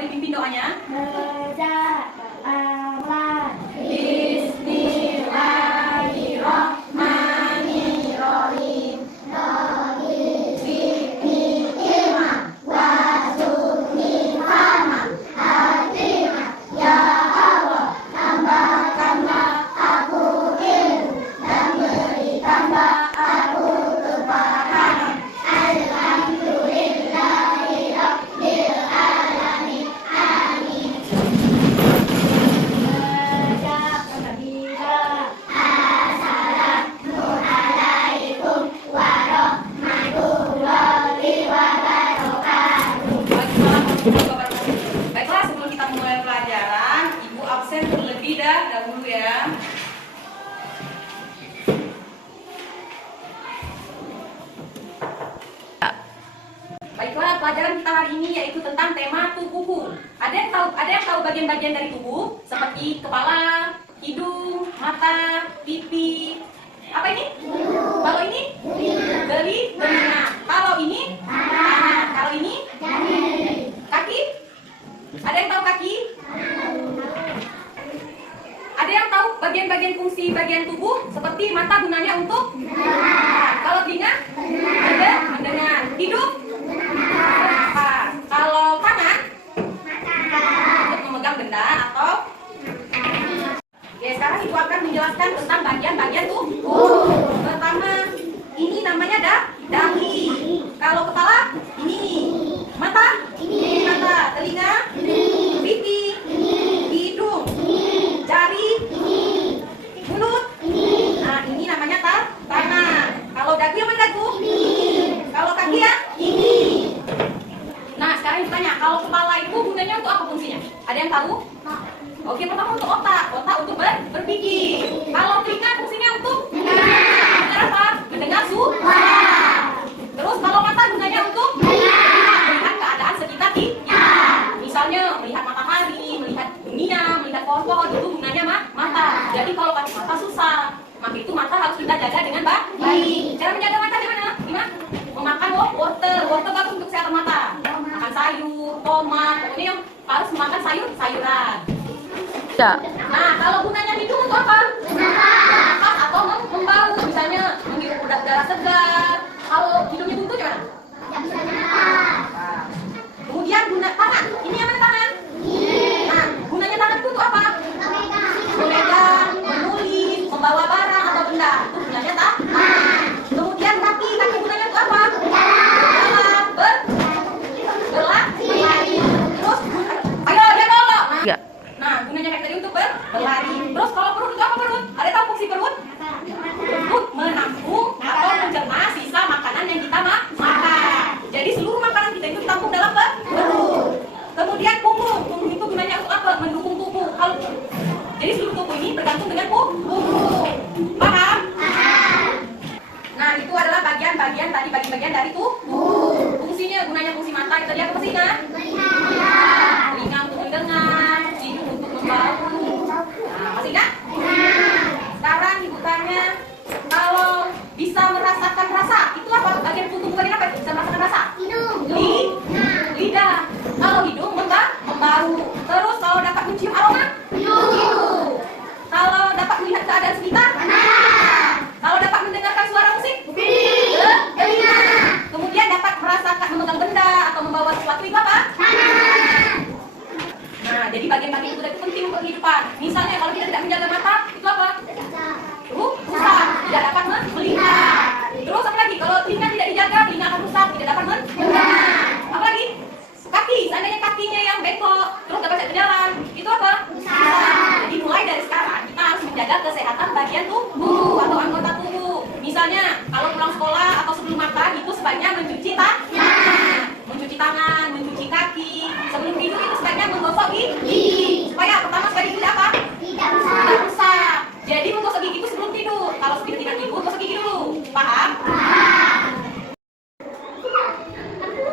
Boleh dipimpin doanya? Baiklah, sebelum kita mulai pelajaran, Ibu absen terlebih dahulu ya. Baiklah, pelajaran kita hari ini yaitu tentang tema tubuhku. Ada yang tahu bagian-bagian dari tubuh seperti kepala, hidung, mata, pipi. Apa ini? Kalau ini? Telinga. Kalau ini? Tangan. Kalau ini? Kaki? Ada yang tahu kaki? Ada yang tahu bagian-bagian fungsi bagian tubuh seperti mata gunanya untuk? Kalau telinga? Mendengar. Hidung? Bernafas. Kalau tangan? Untuk memegang benda atau? Ya, sekarang Ibu akan menjelaskan tentang bagian-bagian tubuh. Pertama, ini namanya dahi. Kalau kepala, ini. Mata, telinga, pipi, hidung, jari, mulut. Nah, ini namanya tangan. Kalau dagu yang mana dagu? Kalau kaki ya? Ini. Nah, sekarang ditanya, kalau kepala itu gunanya untuk apa fungsinya? Ada yang tahu? Oke, pertama untuk otak untuk berpikir. Kalau telinga fungsinya untuk mendengar apa? Mendengar suara. Terus kalau mata gunanya untuk melihat keadaan sekitar kita. Misalnya melihat matahari, melihat dunia, melihat pohon-pohon, itu gunanya mata. Jadi kalau pakai mata susah, maka itu mata harus kita jaga dengan baik. Cara menjaga mata gimana? Memakan wortel bagus untuk kesehatan mata. Makan sayur, tomat, pokoknya yang harus memakan sayuran. Nah, kalau gunanya hidung untuk apa? Bernafas atau membau, misalnya menghirup udara segar. Kalau hidungnya buntu gimana? Nah, kemudian guna tangan. Ini yang mana tangan? Nah, gunanya tangan itu untuk apa? Memegang, menulis, membawa barang atau benda. Itu gunanya tangan. Kemudian kaki gunanya untuk apa? Berjalan, berlari. Terus, ayo dia tolong. Nah, gunanya kayak tadi untuk berlari. Terus kalau perut itu apa perut? Ada tahu fungsi perut? Perut menampung atau mencerna sisa makanan yang kita makan. Jadi seluruh makanan kita itu ditampung dalam perut. Kemudian punggung itu gunanya untuk apa? Mendukung tubuh. Jadi seluruh tubuh ini bergantung dengan punggung. Paham? Nah, itu adalah bagian-bagian dari tubuh. Fungsinya gunanya fungsi mata itu dia apa fungsinya? Telinga untuk mendengar, hidung untuk membau. Nah, masih ingat? Sekarang Ibu tanya, kalau bisa merasakan rasa, itu apa? Bagian tubuh bagian apa? Bisa merasakan rasa? Hidung. Lidah. Kalau hidung membau. Terus kalau dapat mencium aroma? Hidung. Kalau dapat melihat keadaan sekitar? Kalau dapat mendengarkan suara musik? Telinga. Kemudian dapat merasakan memegang benda atau membawa sesuatu itu apa? Nah, jadi bagian-bagian itu penting untuk kehidupan. Misalnya kalau kita tidak menjaga mata, itu apa? Rusak, tidak dapat melihat. Terus apa lagi? Kalau telinga tidak dijaga, telinga akan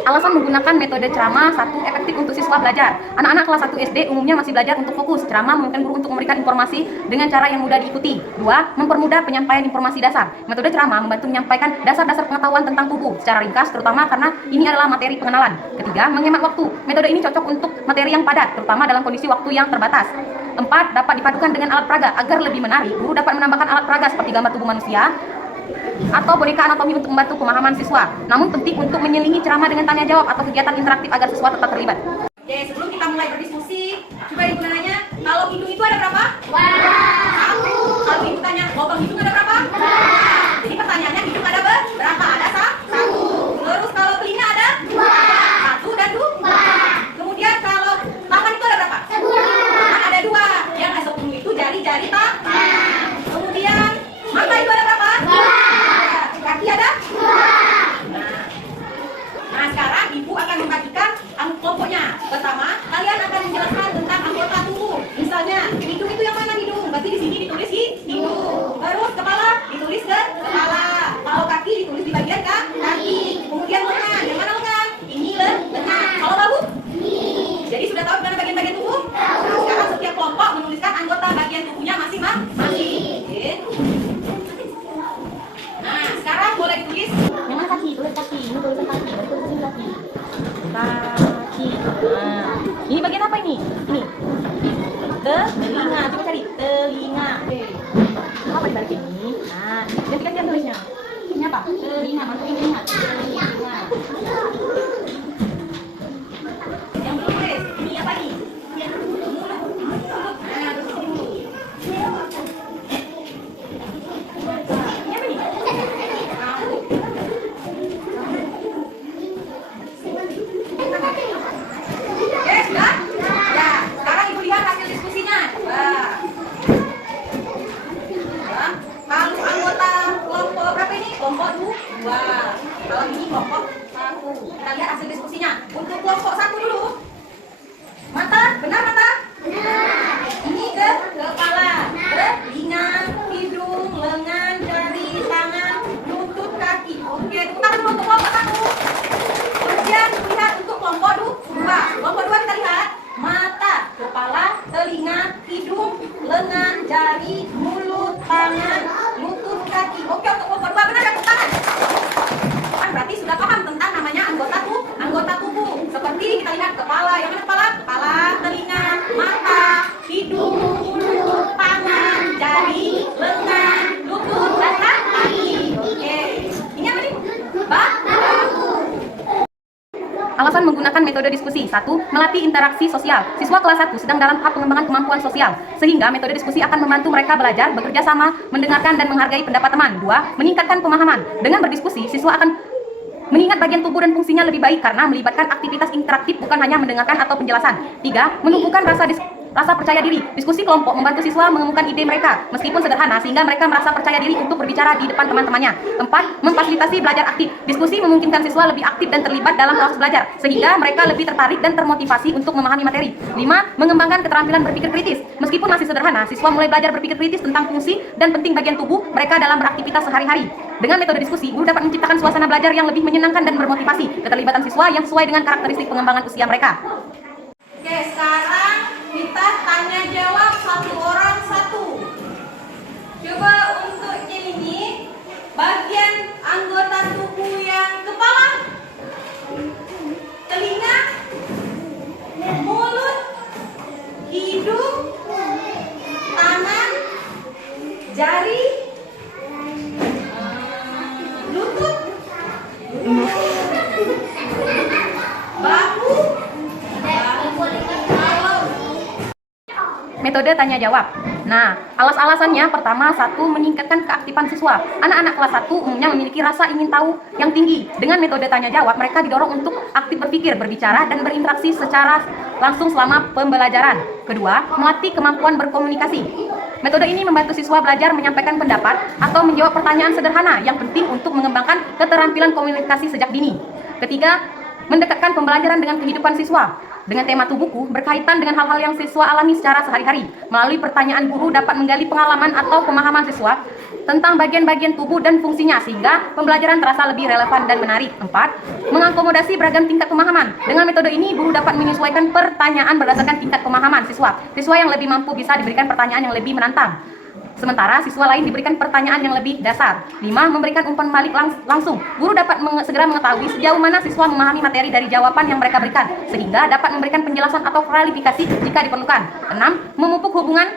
Alasan menggunakan metode ceramah: 1. Efektif untuk siswa belajar. Anak-anak kelas 1 SD umumnya masih belajar untuk fokus. Ceramah memungkinkan guru untuk memberikan informasi dengan cara yang mudah diikuti. 2. Mempermudah penyampaian informasi dasar. Metode ceramah membantu menyampaikan dasar-dasar pengetahuan tentang tubuh secara ringkas, terutama karena ini adalah materi pengenalan. 3. Menghemat waktu. Metode ini cocok untuk materi yang padat, terutama dalam kondisi waktu yang terbatas. 4. Dapat dipadukan dengan alat peraga. Agar lebih menarik, guru dapat menambahkan alat peraga seperti gambar tubuh manusia atau boneka anatomi untuk membantu pemahaman siswa. Namun penting untuk menyelingi ceramah dengan tanya jawab atau kegiatan interaktif agar siswa tetap terlibat. Oke, sebelum kita mulai berdiskusi, coba ibu nanya, kalau hidung itu ada berapa? Satu. Kalau ibu tanya, lubang hidung ada berapa? Jadi pertanyaannya, hidung ada berapa? Ada satu. Terus kalau telinga ada? Satu dan dua. Kemudian kalau tangan itu ada berapa? Tangan ada dua. Yang esok itu jari-jari tangan. Kemudian mata itu ada berapa? Kaki ada? Nah, sekarang ibu akan membagikan kelompoknya. Pertama, kalian akan menjelaskan tentang anggota tubuh. Misalnya, hidung itu yang mana hidung? Berarti di sini ditulis hidung. Terus kepala ditulis ke kepala. Kalau kaki ditulis di bagian kaki. Kemudian lengan, yang mana lengan? Ini lengan. Kalau bahu? Jadi sudah tahu mana bagian-bagian tubuh? Nah, sekarang setiap kelompok menuliskan anggota bagian tubuhnya masing-masing. Oke. Nah, sekarang boleh ditulis. Yang mana kaki? Tulis kaki. Ini tulisan kaki. Berarti tulisan kaki. Kaki. Nah, ini bagian apa ini? Ini. Telinga. Coba cari telinga. Oke. Apa di balik ini? Nah, ganti-gantian tulisnya. Ini apa? Telinga. Masukin telinga. Telinga. Yang belum tulis. Ini apa ini? Mulut. Mulut. Nah, terus ini mulut. Ini apa ini? Rambut. Oke, sudah? Ya, sekarang ibu lihat hasil diskusinya. Coba. Ya, kalau anggota kelompok berapa ini? Kelompok 2. Kalau ini kelompok 1. Kita lihat hasil diskusinya. Untuk kelompok 1 dulu. Mata, benar mata? Benar. Ini ke kepala, telinga, hidung, lengan, jari, tangan, lutut, kaki. Oke, tepuk tangan dulu untuk kelompok 1. Kemudian lihat untuk kelompok 2. Kelompok 2 kita lihat mata, kepala, telinga, hidung, lengan, jari, mulut, tangan, lutut, kaki. Oke, untuk kelompok 2 benar ya, tepuk tangan. Kan berarti sudah paham tentang namanya anggota tubuh. Seperti kita lihat kepala, yang mana kepala? Kepala, telinga, mata, hidung, mulut, tangan, jari, lengan, lutut, dan kaki. Oke. Ini apa nih? Bahu. Alasan menggunakan metode diskusi. 1. Melatih interaksi sosial. Siswa kelas 1 sedang dalam tahap pengembangan kemampuan sosial, sehingga metode diskusi akan membantu mereka belajar, bekerja sama, mendengarkan dan menghargai pendapat teman. 2. Meningkatkan pemahaman. Dengan berdiskusi, siswa akan mengingat bagian tubuh dan fungsinya lebih baik karena melibatkan aktivitas interaktif, bukan hanya mendengarkan atau penjelasan. 3. Menumbuhkan rasa percaya diri. Diskusi kelompok membantu siswa menemukan ide mereka, meskipun sederhana, sehingga mereka merasa percaya diri untuk berbicara di depan teman-temannya. 4. Memfasilitasi belajar aktif. Diskusi memungkinkan siswa lebih aktif dan terlibat dalam proses belajar, sehingga mereka lebih tertarik dan termotivasi untuk memahami materi. 5. Mengembangkan keterampilan berpikir kritis. Meskipun masih sederhana, siswa mulai belajar berpikir kritis tentang fungsi dan penting bagian tubuh mereka dalam beraktivitas sehari-hari. Dengan metode diskusi, guru dapat menciptakan suasana belajar yang lebih menyenangkan dan bermotivasi. Keterlibatan siswa yang sesuai dengan karakteristik pengembangan usia mereka. Oke, sekarang kita tanya jawab satu orang satu. Coba untuk ini bagian anggota tubuh yang kepala, telinga, mulut, hidung, tangan, jari, lutut, bahu. Metode tanya jawab. Nah, alasannya pertama, 1. Meningkatkan keaktifan siswa. Anak-anak kelas 1 umumnya memiliki rasa ingin tahu yang tinggi. Dengan metode tanya jawab, mereka didorong untuk aktif berpikir, berbicara, dan berinteraksi secara langsung selama pembelajaran. Kedua, melatih kemampuan berkomunikasi. Metode ini membantu siswa belajar menyampaikan pendapat atau menjawab pertanyaan sederhana yang penting untuk mengembangkan keterampilan komunikasi sejak dini. Ketiga, mendekatkan pembelajaran dengan kehidupan siswa. dengan tema tubuhku berkaitan dengan hal-hal yang siswa alami secara sehari-hari. Melalui pertanyaan guru dapat menggali pengalaman atau pemahaman siswa tentang bagian-bagian tubuh dan fungsinya sehingga pembelajaran terasa lebih relevan dan menarik. 4. Mengakomodasi beragam tingkat pemahaman. Dengan metode ini guru dapat menyesuaikan pertanyaan berdasarkan tingkat pemahaman siswa. Siswa yang lebih mampu bisa diberikan pertanyaan yang lebih menantang, sementara siswa lain diberikan pertanyaan yang lebih dasar. 5. Memberikan umpan balik langsung. Guru dapat segera mengetahui sejauh mana siswa memahami materi dari jawaban yang mereka berikan, sehingga dapat memberikan penjelasan atau klarifikasi jika diperlukan. 6. Memupuk hubungan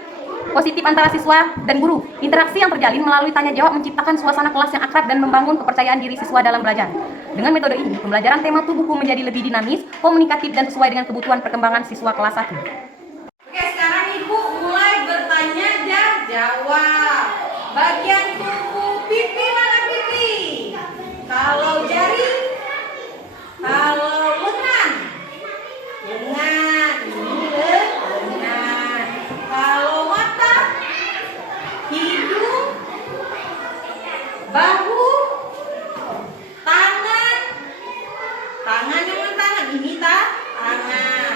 positif antara siswa dan guru. Interaksi yang terjalin melalui tanya jawab menciptakan suasana kelas yang akrab dan membangun kepercayaan diri siswa dalam belajar. Dengan metode ini, pembelajaran tema tubuhku menjadi lebih dinamis, komunikatif, dan sesuai dengan kebutuhan perkembangan siswa kelas 1. Oke, sekarang Ibu mulai bertanya dan jawab. Bagian tubuh pipi mana pipi? Kalau jari? Kalau lengan? Lengan. Ini lengan. Kalau mata? Hidung? Bahu? Tangan? Tangan yang mana tangan? Ini tangan.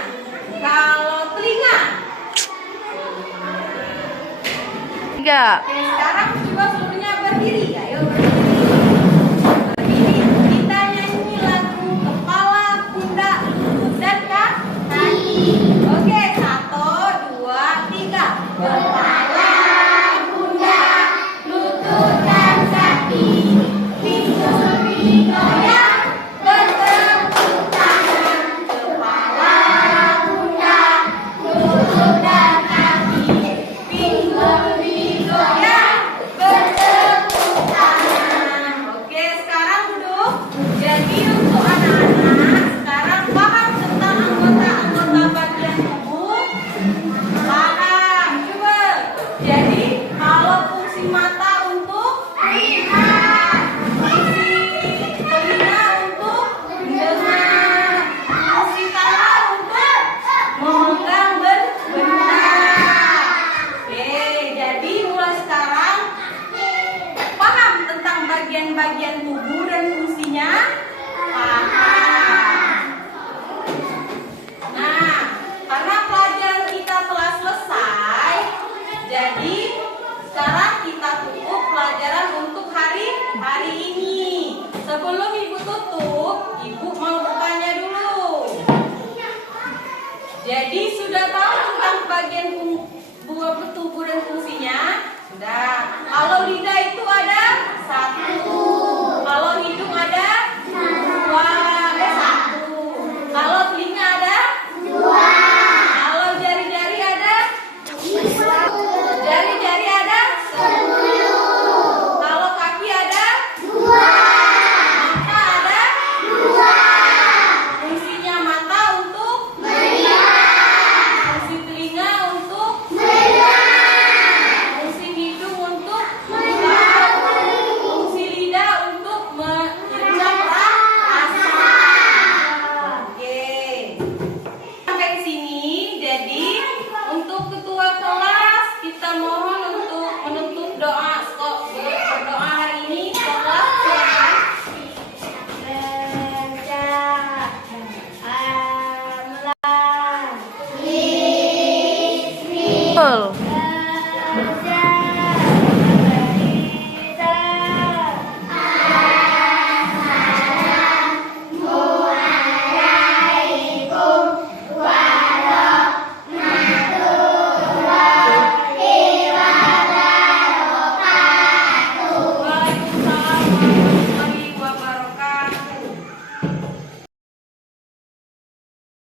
Kalau telinga? Tiga. Oke, sekarang coba seluruhnya berdiri. Ayo berdiri. Berdiri. Kita nyanyi lagu kepala, pundak, lutut, dan kaki. Oke, 1, 2, 3. Kepala, pundak, lutut, dan kaki. Pinggul digoyang, bertepuk tangan. Kepala, pundak, lutut, dan kaki. Pinggul digoyang, bertepuk tangan. Oke, sekarang duduk. Jadi untuk anak-anak, sekarang paham tentang anggota-anggota bagian tubuh? Paham. Coba. Jadi, kalau fungsi mata untuk melihat, fungsi telinga untuk mendengar, fungsi tangan untuk memegang benda. Oke, jadi mulai sekarang paham tentang bagian-bagian tubuh dan fungsinya? Paham. Nah, karena pelajaran kita telah selesai, jadi sekarang kita tutup pelajaran untuk hari ini. Sebelum Ibu tutup, Ibu mau bertanya dulu. Jadi sudah tahu tentang bagian tubuh dan fungsinya? Sudah. Kalau lidah itu ada